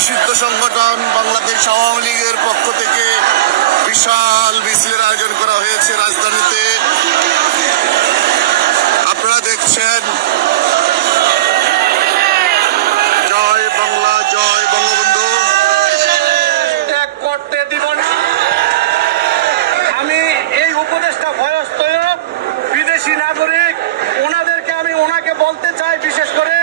নিষিদ্ধ সংগঠন বাংলাদেশ আওয়ামী লীগের পক্ষ থেকে বিশাল মিছিলের আয়োজন করা হয়েছে রাজধানীতে। আপনারা দেখছেন জয় বাংলা, জয় বঙ্গবন্ধু। করতে দিব আমি এই উপদেশটা বিদেশি নাগরিক। ওনাদেরকে আমি ওনাকে বলতে চাই, বিশেষ করে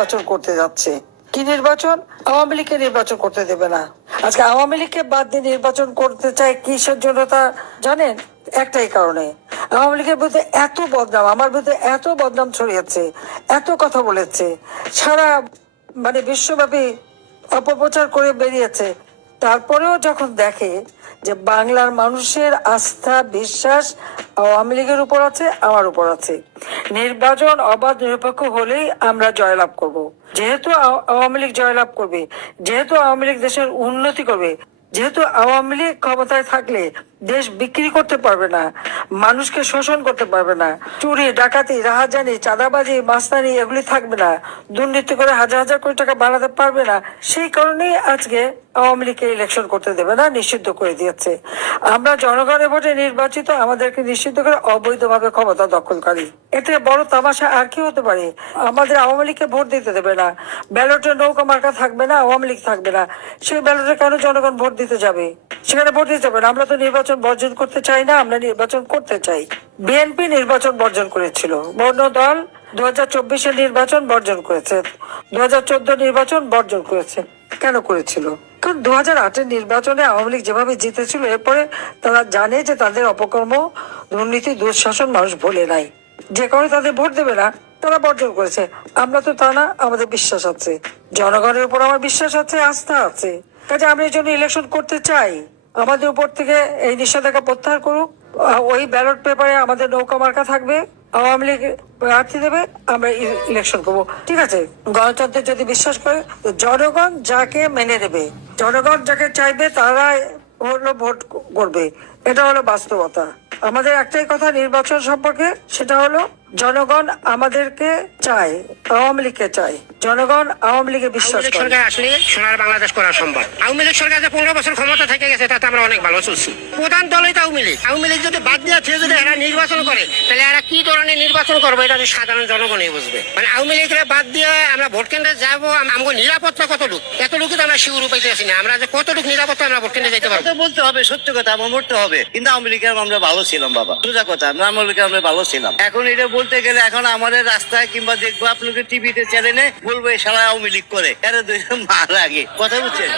নির্বাচন করতে যাচ্ছে। কি নির্বাচন? আওয়ামী লীগকে নির্বাচন করতে দেবে না। আজকে আওয়ামী লীগকে বাদ দিয়ে নির্বাচন করতে চায় কিসের জন্য তা জানেন? একটাই কারণে। আওয়ামী লীগের বিরুদ্ধে এত বদনাম, আমার বিরুদ্ধে এত বদনাম ছড়িয়েছে, এত কথা বলেছে, সারা মানে বিশ্বব্যাপী অপপ্রচার করে বেরিয়েছে। তারপরেও যখন দেখে যে বাংলার মানুষের আস্থা, বিশ্বাস আওয়ামী লীগের উপর আছে, আমার উপর আছে। নির্বাচন অবাধ নিরপেক্ষ হলেই আমরা জয়লাভ করব। যেহেতু আওয়ামী লীগ জয়লাভ করবে, যেহেতু আওয়ামী লীগ দেশের উন্নতি করবে, যেহেতু আওয়ামী লীগ ক্ষমতায় থাকলে দেশ বিক্রি করতে পারবে না, মানুষকে শোষণ করতে পারবে না, চুরি, ডাকাতি, রাহাজানি, চাঁদাবাজি মাস্তানি এগুলি থাকবে না, দুর্নীতি করে হাজার হাজার কোটি টাকা বাড়াতে পারবে না, সেই কারণেই আজকে আওয়ামী লীগকে ইলেকশন করতে দেবে না, নিষিদ্ধ করে দিয়েছে। আমরা জনগণের ভোটে নির্বাচিত, আমাদেরকে নিষিদ্ধ করে অবৈধভাবে ক্ষমতা দখলকারী। এতে বড় তামাশা আর কি হতে পারে? আমাদের আওয়ামী লীগকে ভোট দিতে দেবে না ব্যালটে নৌকা মার্কা থাকবে না, আওয়ামী লীগ থাকবে না, সেই ব্যালটে কেন জনগণ ভোট দিতে যাবে? সেখানে ভোট দিতে যাবে না, আমরা তো নির্বাচন বর্জন করতে চাই না, আমরা নির্বাচন করতে চাই। বিএনপি নির্বাচন বর্জন করেছিল। বর্ণ দল দু হাজার নির্বাচন বর্জন করেছে। দু হাজার চোদ্দ নির্বাচন বর্জন করেছে। কেন করেছিল? কারণ দু হাজার আটের নির্বাচনে আওয়ামী লীগ যেভাবে জিতেছিল, এরপরে তারা জানে যে তাদের অপকর্ম, দুর্নীতি, দুঃশাসন মানুষ ভোলে নাই। যে কারণে তাদের ভোট দেবে না, তারা বর্জন করেছে। আমরা তো তা না, আমাদের বিশ্বাস আছে। জনগণের উপর আমার বিশ্বাস আছে, আস্থা আছে। কাজে আমরা এই জন্য ইলেকশন করতে চাই। আমাদের উপর থেকে এই নিষেধাজ্ঞা প্রত্যাহার করুক। ওই ব্যালট পেপারে আমাদের নৌকা মার্কা থাকবে। আওয়ামী লীগ প্রার্থী দেবে, আমরা ইলেকশন করব। ঠিক আছে? গণতন্ত্রে যদি বিশ্বাস করে জনগণ যাকে মেনে দেবে জনগণ যাকে চাইবে তারা হলো ভোট করবে। এটা হলো বাস্তবতা। আমাদের একটাই কথা নির্বাচন সম্পর্কে সেটা হলো জনগণ আমাদেরকে চায় আওয়ামী লীগকে চায়। জনগণ আওয়ামী লীগে বিশ্বাস করে। সরকার আসলে সোনার বাংলাদেশ করা সম্ভব। আওয়ামী লীগ সরকার যে পনেরো বছর ক্ষমতা থেকে গেছে তাতে আমরা অনেক ভালো চলছি। প্রধান দলই তো আওয়ামী লীগ। আওয়ামী লীগ যদি বাদ যদি এরা নির্বাচন করে তাহলে এরা কি ধরনের নির্বাচন করবে এটা সাধারণ জনগণই বুঝবে। মানে আওয়ামী লীগের বাদ দিয়ে আমরা ভোট কেন্দ্রে যাব আম- আমগো নিরাপত্তা কতটুকু? এতটুকু তো আমরা শিউর আছি না। আমরা যে কতটুকু নিরাপত্তা আমরা ভোট কেন্দ্রে যেতে পারব? বলতে হবে সত্য কথা আমার মরতে হবে। কিন্তু আওয়ামী লীগের আমরা ভালো ছিলাম, বাবা। সোজা কথা? আমরা আওয়ামী লীগের আমরা ভালো ছিলাম। এখন এটা বলতে গেলে এখন আমাদের রাস্তায় কিংবা দেখব আপনাকে টিভিতে চ্যানেলে বলব এই সারা আওয়ামী লীগ করে। এরা দুজন মার আগে কথা বুঝছেন?